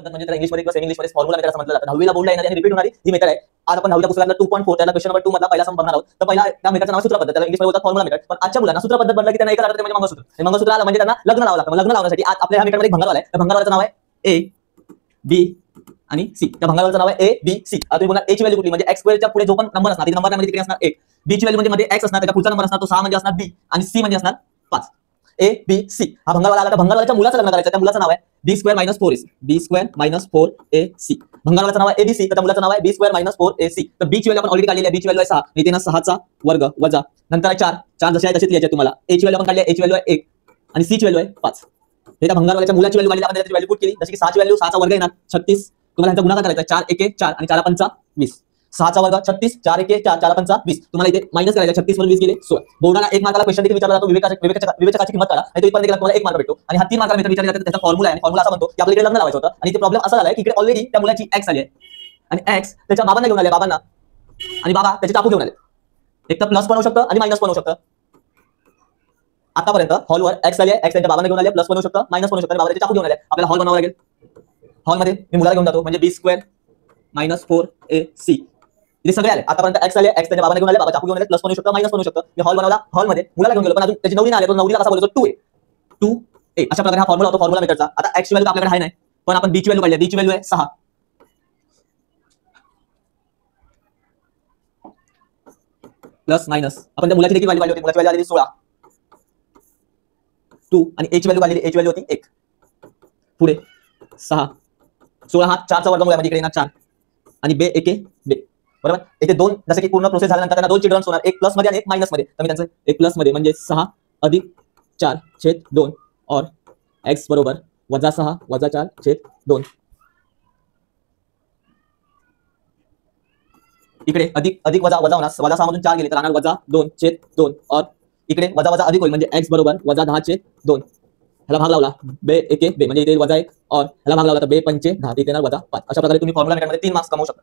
पद्धत म्हणजे इंग्लिशमध्ये किंवा सेमी इंग्लिशमध्ये फॉर्म्युला मेथड असं म्हटलं जातं. 10वीला बोर्डला येणारी आणि रिपीट होणारी ही मेथड आहे. आज आपण 10वीच्या पुस्तकातला 2.4 त्याला क्वेश्चन नंबर 2 मधला पहिला सम बघणार आहोत. तर पहिला त्या मेथडचं नाव सूत्र पद्धत, त्याला इंग्लिशमध्ये बोलतात फॉर्म्युला मेथड. पण आजच्या मुलांना सूत्र पद्धत बनलं की त्यांना एकच आठवतं म्हणजे मंगळसूत्र. आणि मंगळसूत्र आलं म्हणजे त्यांना लग्न लावावं लागतं. लग्न लावण्यासाठी आज आपल्या ह्या मेथडमध्ये एक भंगारवाला आहे. त्या भंगारवाल्याचं नाव आहे ए बी आणि सी. त्या भंगारवाल्याचं नाव आहे ए बी सी. आता तुम्ही बोलणार ए ची व्हॅल्यू कुठली, म्हणजे x स्क्वेअरच्या पुढे जो पण नंबर असणार तिथे नंबर तिकडे असणार 1. बी ची व्हॅल्यू म्हणजे मध्ये x असणार, त्याच्या पुढचा नंबर असणार तो 6 म्हणजे असणार b आणि c म्हणजे असणार 5. ए बी सी हा भंगारवाला आला. तर भंगारवाल्याच्या मुलाचं लग्न करायचं, त्या मुलाचं नाव आहे बी स्क्वेअर मायनस 4ac. बी स्क्वेअर मायनस 4ac. भंगारवाल्याचं नाव आहे एबीसी, तर त्या मुलाचं नाव आहे बी स्क्वेअर मायनस 4ac. तर बी ची व्हॅल्यू आपण ऑलरेडी काढलेली आहे. बी ची व्हॅल्यू आहे 6, इथे ना 6चा वर्ग वजा नंतर आहे 4. 4 जशी आहे तशीच लिहायची तुम्हाला. ए ची व्हॅल्यू आपण काढली आहे, ए ची व्हॅल्यू आहे 1 आणि सी ची व्हॅल्यू आहे 5. हे त्या भंगारवाल्याच्या मुलाची व्हॅल्यू काढली, आपण त्याची व्हॅल्यू पुट केली. जशी की 6 ची व्हॅल्यू 6चा वर्ग येणार 36. तुम्हाला यांचा गुणाकार करायचा 4 1 4 आणि 4 5 20. 6चा वर्ग 36, 4 1 4 4 5 20. तुम्हाला इथे मायनस करायचा 36 वर 20 गेले 16. बोर्डाला एक मार्काला क्वेश्चन देखील विचारला जातो, विवेचकाची किंमत काढा आणि तो इथपर्यंत तुम्हाला 1 मार्क भेटतो. आणि हा 3 मार्काला मेथड विचारली जाते, त्याचा फॉर्म्युला आहे. फॉर्म्युला असा म्हणतो की आपल्याला इकडे लग्न लावायचं होतं आणि ते प्रॉब्लेम असा झालाय की इकडे ऑलरेडी त्या मुलाची एक्स आली आहे आणि एक्स त्याच्या बाबांना घेऊन आले, बाबांना, आणि बाबा त्याचे चाकू घेऊन आले. एक तर प्लस पण होऊ शकतं आणि मायनस पण होऊ शकतं. आतापर्यंत हॉलवर एक्स आली आहे, एक्स त्यांच्या बाबांना घेऊन आले, प्लस पण होऊ शकतं, मायनस पण होऊ शकतं, बाबा त्याचे चाकू घेऊन आले. आपल्याला हॉल बनवावा लागेल. हॉलमध्ये मी मुलाला घेऊन जातो म्हणजे बी स्क्वेअर मायनस 4ac. इथे सगळे आले. आतापर्यंत एक्स आले, एक्स त्याच्या बाबांना घेऊन आले, बाबा चाकू घेऊन आले, प्लस पण होऊ शकतं, मायनस पण होऊ शकतं. मी हॉल बनवला, हॉलमध्ये मुलाला घेऊन गेलो, पण अजून त्याची नवरी नाही आली, तो नवरीला कसा बोलायचो 2a 2a. अशा प्रकारे हा फॉर्म्युला होतो फॉर्म्युला मेथडचा. आता एक्स ची व्हॅल्यू आपल्याकडे आहे नाही, पण आपण बी ची व्हॅल्यू काढली. बी ची व्हॅल्यू आहे 6 प्लस मायनस आपण त्या मुलाची देखील व्हॅल्यू काढली होती. मुलाची व्हॅल्यू आली 16 2 आणि ए ची व्हॅल्यू काढली. ए ची व्हॅल्यू होती 1. पुढे 6 16 हा 4चा वर्गमूळ आहे म्हणजे इकडे येणार 4 आणि बे एके बे. बरोबर. इथे 2 जसे की पूर्ण प्रोसेस झाल्यानंतर त्यांना 2 चिल्ड्रन्स होणार, एक प्लस मध्ये आणि एक मायनस मध्ये. तर मी त्यांचं एक प्लस मध्ये म्हणजे 6 अधिक 4 छेद 2 और x बरोबर वजा 6 वजा 4 छेद 2. इकडे अधिक अधिक वजा वजा होणार, वजा 6 मधून 4 गेले तर राहणार वजा 2 छेद 2 और इकडे वजा वजा अधिक होईल म्हणजे x बरोबर वजा 10 छेद 2. ह्याला भाग लावला बे एके बे म्हणजे इथे वजा 1 और ह्याला भाग लावला तर बे पंचे 10 इथे येणार वजा 5. अशा प्रकारे तुम्ही फॉर्म्युला मेथडमध्ये 3 मार्क्स कमवू शकता.